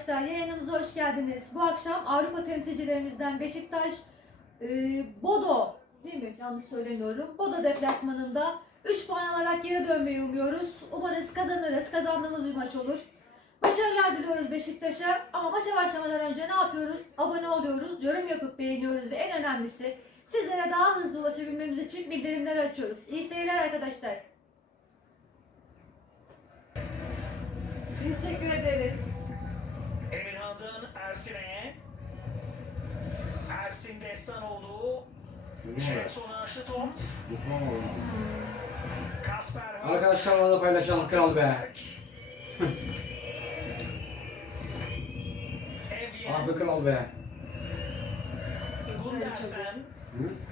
arkadaşlar yayınımıza hoş geldiniz. Bu akşam Avrupa temsilcilerimizden Beşiktaş e, Bodo değil mi? Yanlış söylemiyorum. Bodo deplasmanında 3 puan alarak geri dönmeyi umuyoruz. Umarız kazanırız. Kazandığımız bir maç olur. Başarılar diliyoruz Beşiktaş'a. Ama maça başlamadan önce ne yapıyoruz? Abone oluyoruz, yorum yapıp beğeniyoruz ve en önemlisi sizlere daha hızlı ulaşabilmemiz için bildirimleri açıyoruz. İyi seyirler arkadaşlar. Teşekkür ederiz. Emirhan'dan Ersin'e. Ersin Destanoğlu. Jetson'a aşı top. Kasper. Arkadaşlarla da paylaşalım kral be. Ah be kral be. Gundersen.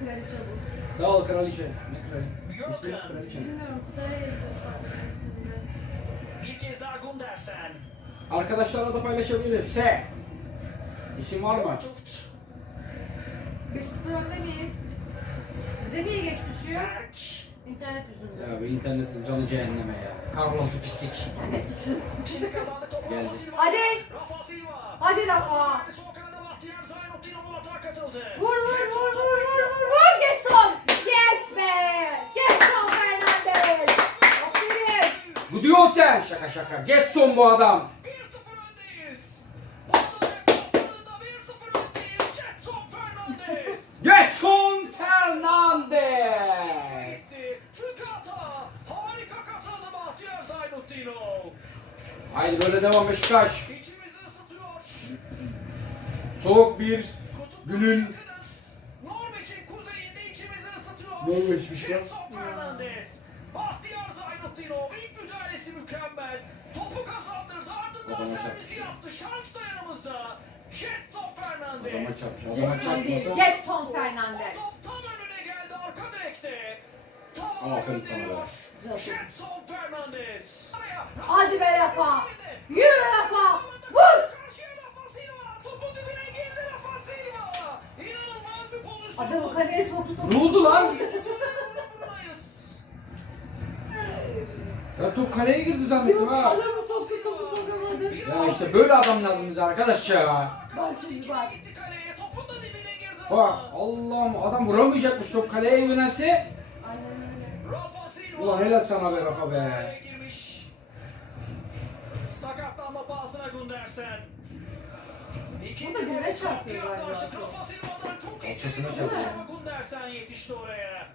Kraliçe bu. Sağ ol kraliçe. Ne kral? İsmi kraliçe. Bilmiyorum sıraya yazıyor sadece isminde. Bir kez daha Gundersen. Arkadaşlarla da paylaşabiliriz. S. İsim var mı? Tuft. 1-0 önde miyiz? Bize niye geç düşüyor? İnternet yüzünden. Ya be internetin canı cehenneme ya. Kahrolası pislik. Şimdi kazandık topu Geldi. Rafa Silva. Hadi. Rafa Silva. Hadi Rafa. Sol kanada Bahtiyar Zaynutdinov atak katıldı. Vur vur vur vur vur vur vur Getson! Yes be! Getson Fernandez! Aferin! Bu diyorsun sen. Şaka şaka. Getson bu adam. Zaynutdinov. Haydi böyle devam Beşiktaş. İçimizi ısıtıyor. Soğuk bir Günün-. Norveç'in kuzeyinde içimizi ısıtıyor. Norveç'miş lan. Jetson Fernandez. Bahtiyar Zaynutdinov ilk müdahalesi mükemmel. Topu kazandırdı ardından Adama servisi çarptı. yaptı. Şans da yanımızda. Jetson Fernandez. Adama Jetson çarpmasa. Getson Fernandez. Aferin sana be. Hadi be Rafa. Yürü Rafa. Vur. Adamı kaleye soktu topu. Ne oldu lan? Ya top kaleye girdi zannettim ha. Adamı soktu topu sokamadı. Ya işte böyle adam lazım bize arkadaş ya. Bak şimdi bak. Bak. Allah'ım adam vuramayacakmış top kaleye yönelse. Ulan helal sana be Rafa be. Sakatlanma pahasına Gundersen. İkinci da çok çarpıyor galiba. Kalçasına çarpıyor. Gundersen yetişti oraya.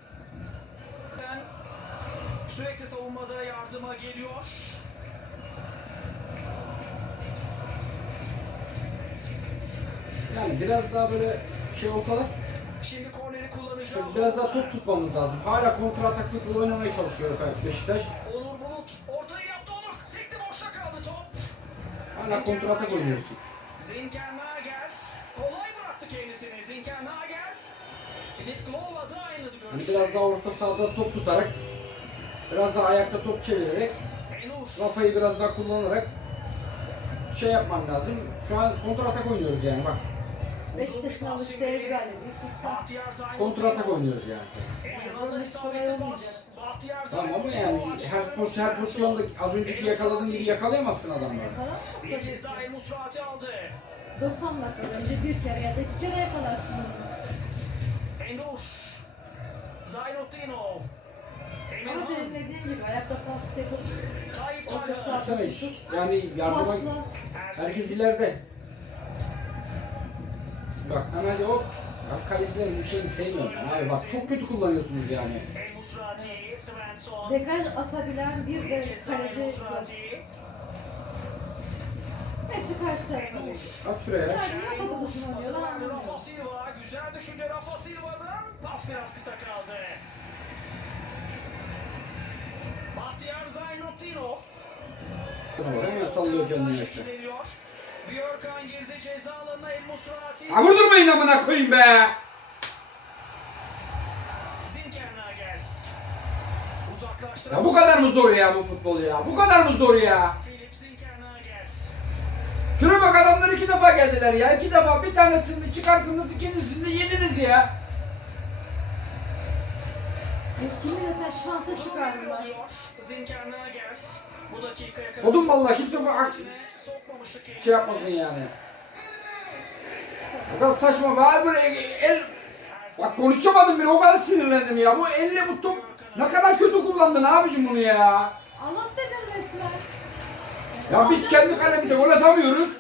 Sürekli savunmada yardıma geliyor. Yani biraz daha böyle şey olsalar Şimdi korneri işte kullanacağız. biraz daha top tutmamız lazım. Hala kontra atak futbol oynamaya çalışıyor efendim Beşiktaş. Onur Bulut ortayı yaptı Onur. Sekti boşta kaldı top. Hala kontra atak oynuyoruz. Zinker Nager kolay bıraktı kendisini. Zinker Nager. Filit Glow'la da aynı Hani görüş. biraz daha orta sahada top tutarak biraz daha ayakta top çevirerek Enur. Rafa'yı biraz daha kullanarak şey yapman lazım. Şu an kontra atak oynuyoruz yani bak. Beşiktaş'ın alıştığı ezberlediği sistem. Bahtiyar Zayn. Kontra atak oynuyoruz yani Tamam ama yani her, poz, her pozisyonda az önceki yakaladığın gibi yakalayamazsın adamları. Yakalanmaz Bir tabii kez ki. daha El Musrati aldı. 90 dakika önce bir kere ya da iki kere yakalarsın onu. Enur. Zaynutdinov. Ama senin dediğin gibi ayakta pas yapıp orta iş. Yani yardıma herkes ileride. Bak hemen hop. Ya kalecilerin bu şeyini sevmiyorum ben abi bak çok kötü kullanıyorsunuz yani. Dekaj atabilen bir de kaleci yok. Hepsi karşı tarafa. At şuraya. Yani verdi Rafa. Silva. Güzel düşünce Rafa Silva'dan. Pas biraz kısa kaldı. Bahtiyar bak hemen sallıyor kendini. Björkan girdi ceza alanına El Musrati. Ha vurdurmayın amına koyayım be. Zinkernager. Ya bu kadar mı zor ya bu futbol ya? Bu kadar mı zor ya? Filip Zinkernager. Şuna bak adamlar iki defa geldiler ya. iki defa bir tanesini çıkarttınız ikincisini yediniz ya. Etkili zaten şansa çıkardılar. Zinkernager. Bu dakikaya kadar. Kodum vallahi kimse. Şey yapmasın yani. O kadar saçma. Ben böyle el... Bak konuşamadım bile o kadar sinirlendim ya. Bu elle bu top ne kadar kötü kullandın abicim bunu ya. Allah dedin resmen. Ya biz kendi kalemize gol atamıyoruz.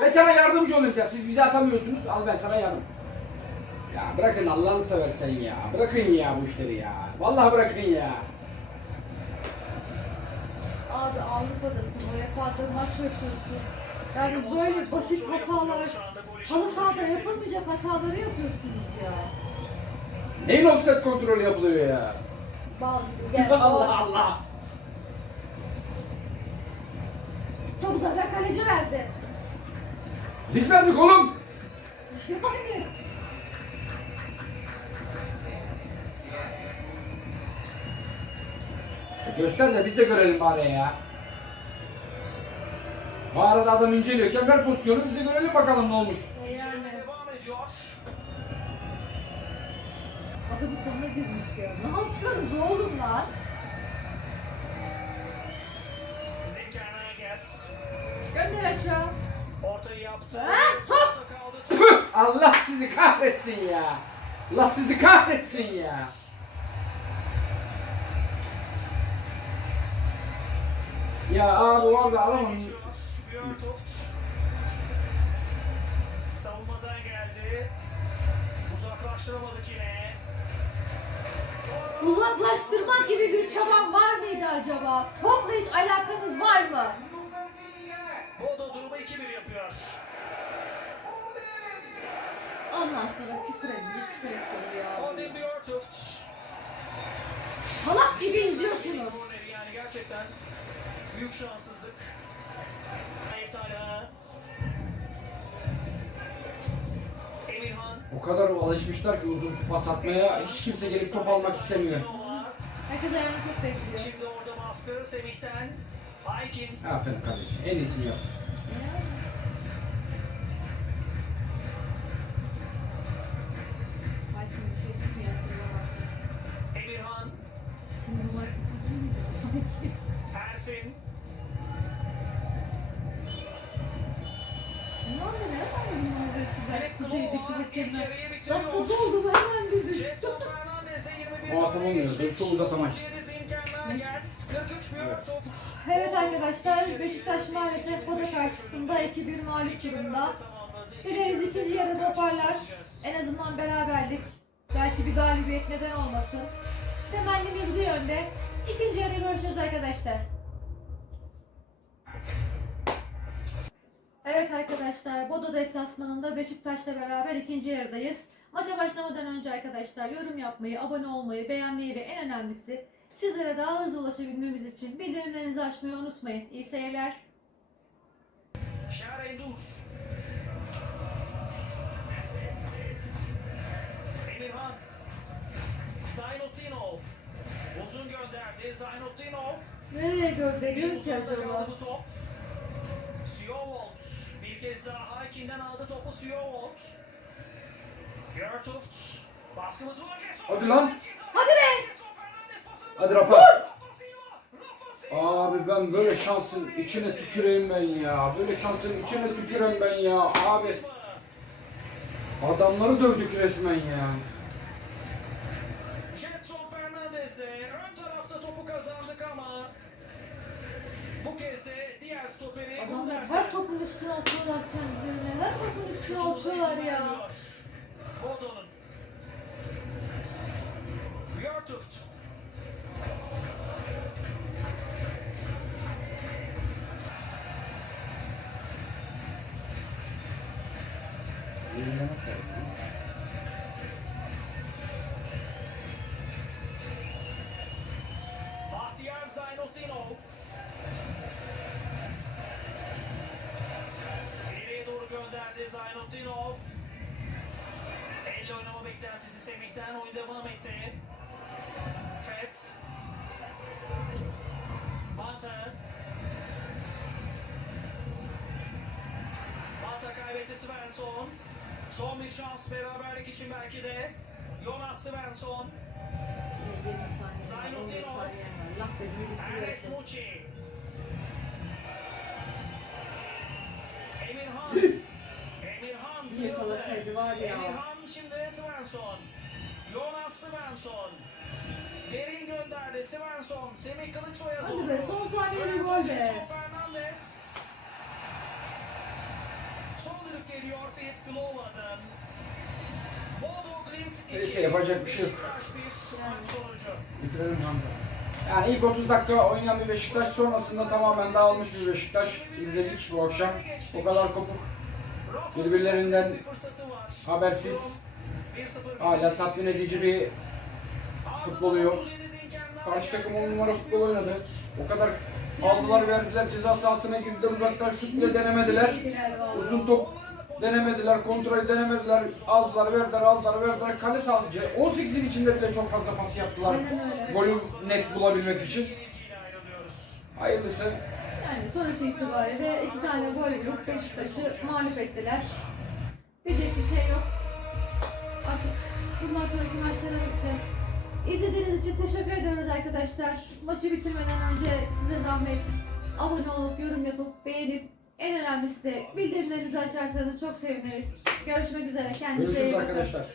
Ve sana yardımcı olayım ya. Siz bize atamıyorsunuz. Al ben sana yardım. Ya bırakın Allah'ını seversen ya. Bırakın ya bu işleri ya. Vallahi bırakın ya. Abi Avrupa'dasın, UEFA'da maç yapıyorsun. Yani böyle basit hatalar, halı sahada yapılmayacak hataları yapıyorsunuz ya. Neyin offset kontrolü yapılıyor ya? Bazı yani Allah Allah. Çok zaten kaleci verdi. Biz verdik oğlum. Yani. Göster de biz de görelim bari ya. Bu arada adam inceliyorken ver pozisyonu biz de görelim bakalım ne olmuş. Devam ediyor. Adı bu konuda girmiş ya. Ne yapıyorsunuz oğlum lan? Gönder açığa. ortayı yaptı. Ha, sok! Tüh! Allah sizi kahretsin ya. Allah sizi kahretsin ya. Ya abi orada adamın Björtoft. Savunmadan geldi. Uzaklaştıramadık yine. Uzaklaştırmak gibi bir çaban var mıydı acaba? Topla hiç alakanız var mı? Bodo durumu 2-1 yapıyor. Ondan sonra küfür edince küfür ettim ya. Odin Björtoft. Salak gibi izliyorsunuz. Yani gerçekten büyük şanssızlık. Kadar alışmışlar ki uzun pas atmaya hiç kimse gelip top almak istemiyor. Herkes ayağını çok bekliyor. Şimdi orada baskı Semih'ten. Aferin kardeşim en iyisini yap. Ay kuzeydeki yarıyı Lan bu hemen dedi. 21 Muhatap olmuyor, çok uzatamaz. 37 Zinkernager, 43 Björtoft. Evet arkadaşlar Beşiktaş maalesef Boda karşısında 2-1 mağlup durumda. Dileriz ikinci yarı toparlar. En azından beraberlik. Belki bir galibiyet neden olmasın. Temennimiz bu yönde. İkinci yarı görüşürüz arkadaşlar. Evet arkadaşlar Bodo deplasmanında Beşiktaş'la beraber ikinci yarıdayız. Maça başlamadan önce arkadaşlar yorum yapmayı, abone olmayı, beğenmeyi ve en önemlisi sizlere daha hızlı ulaşabilmemiz için bildirimlerinizi açmayı unutmayın. İyi seyirler. Şare Dur. Emirhan. Zaynutdinov. Uzun gönderdi. Zaynutdinov. Nereye kaldı bu top. Sjovold. Bir kez daha Haykin'den aldı topu Sjovold. Björtoft. Baskımız var. Hadi lan. Fernandez. Hadi be. Fernandez Hadi. Rafa. Abi ben böyle şansın içine tüküreyim ben ya. Böyle şansın içine tüküreyim ben ya. Abi adamları dövdük resmen ya. Jetson Fernandez'le ön tarafta topu kazandık ama bu kez de diğer stoperi Adamlar her topun üstüne atıyorlar kendilerine. Her topun üstüne atıyorlar ya. Bodo'nun. Björtuft. Bahtiyar beklentisi Semih'ten oyun devam etti. Fred. Mata. Mata kaybetti Svensson. Son bir şans beraberlik için belki de. Jonas Svensson. 20 saniye, 15 saniye var. Laf dediğini Ernest. Muçi. Emirhan sıyrıldı. yakalasaydı var ya. Emirhan Svensson. Jonas Svensson. Derin gönderdi Svensson. Semih Kılıçsoy'a Hadi doğru. be son saniye bir gol be. Enzo Fernandez. Son düdük geliyor Glimt iki. Neyse, yapacak bir şey yok. Bitirelim kanka. Yani ilk 30 dakika oynayan bir Beşiktaş sonrasında tamamen dağılmış bir Beşiktaş izledik bu akşam. O kadar kopuk, birbirlerinden habersiz, hala tatmin edici bir futbolu yok. Karşı takım on numara futbol oynadı. O kadar aldılar verdiler ceza sahasına girdiler uzaktan şut bile denemediler. Uzun top denemediler, kontrolü denemediler. Aldılar, verdiler, aldılar, verdiler. Kale sadece 18'in içinde bile çok fazla pas yaptılar. Golü net bulabilmek için. Hayırlısı. Yani sonrası itibariyle iki tane gol bulup Beşiktaş'ı mağlup ettiler. Diyecek bir şey yok. Bundan sonraki maçlara bakacağız. İzlediğiniz için teşekkür ediyoruz arkadaşlar. Maçı bitirmeden önce size zahmet abone olup yorum yapıp beğenip en önemlisi de bildirimlerinizi açarsanız çok seviniriz. Görüşmek üzere. Kendinize iyi bakın. arkadaşlar.